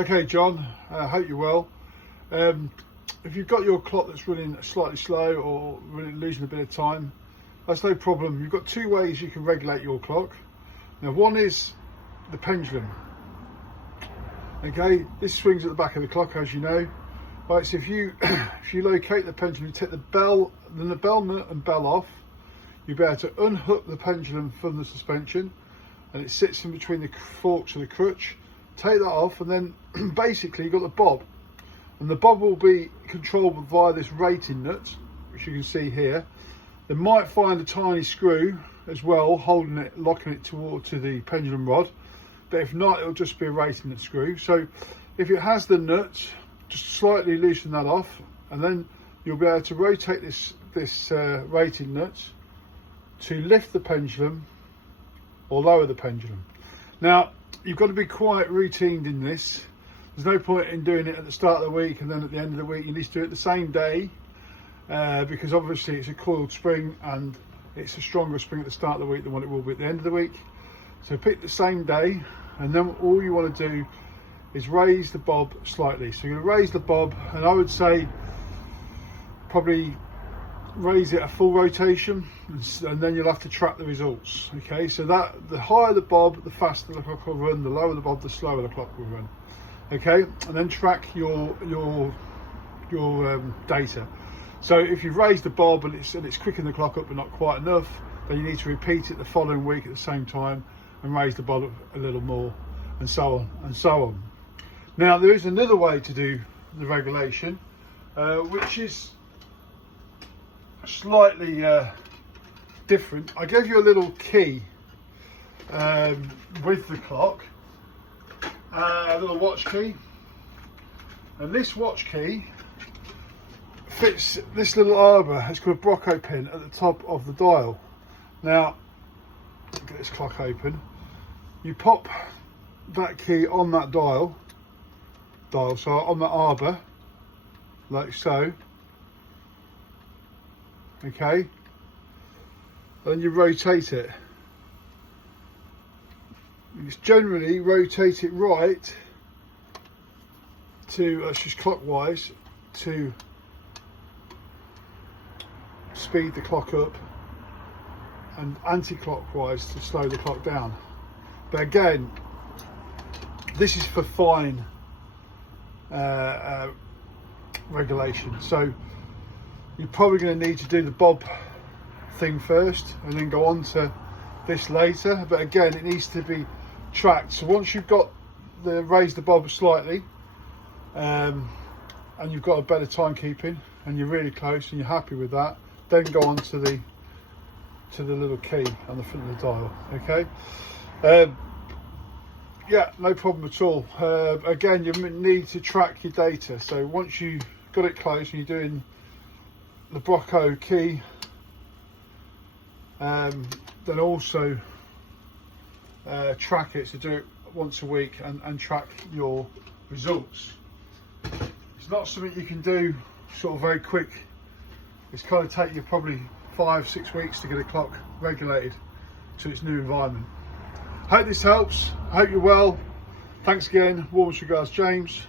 Okay, John, I hope you're well. If you've got your clock that's running slightly slow or really losing a bit of time, that's no problem. You've got two ways you can regulate your clock. Now, one is the pendulum. Okay, this swings at the back of the clock, as you know. Right, so if you locate the pendulum, you take the bell, then the bell nut and bell off, you'll be able to unhook the pendulum from the suspension, and it sits in between the forks of the crutch. Take that off, and then basically you've got the bob, and the bob will be controlled via this rating nut, which you can see here. They might find a tiny screw as well, holding it, locking it to the pendulum rod, but if not, it'll just be a rating nut screw. So if it has the nut, just slightly loosen that off, and then you'll be able to rotate this rating nut to lift the pendulum or lower the pendulum. Now, you've got to be quite routined in this. There's no point in doing it at the start of the week and then at the end of the week. You need to do it the same day, because obviously it's a coiled spring and it's a stronger spring at the start of the week than what it will be at the end of the week. So pick the same day, and then all you want to do is raise the bob slightly. So you're going to raise the bob, and I would say probably raise it a full rotation, and then you'll have to track the results. Okay, so that the higher the bob, the faster the clock will run. The lower the bob, the slower the clock will run. Okay, and then track your data. So if you've raised the bob and it's quickened the clock up but not quite enough, then you need to repeat it the following week at the same time and raise the bob up a little more, and so on and so on. Now, there is another way to do the regulation, which is slightly different. I gave you a little key with the clock, a little watch key, and this watch key fits this little arbor. It's got a Brocco pin at the top of the dial. Now, get this clock open. You pop that key on that dial, so on the arbor, like so. Okay, then you rotate it. You generally rotate it right to, that's just clockwise, to speed the clock up, and anti-clockwise to slow the clock down. But again, this is for fine regulation. So you're probably going to need to do the bob thing first and then go on to this later. But again, it needs to be tracked. So once you've got raised the bob slightly, and you've got a better timekeeping, and you're really close and you're happy with that, then go on to the little key on the front of the dial. Okay. Yeah, no problem at all. Again, you need to track your data. So once you've got it close and you're doing the Brocco key, then also track it. So do it once a week and track your results. It's not something you can do sort of very quick. It's kind of take you probably 5-6 weeks to get a clock regulated to its new environment. Hope this helps. I hope you're well. Thanks again. Warmest regards, James.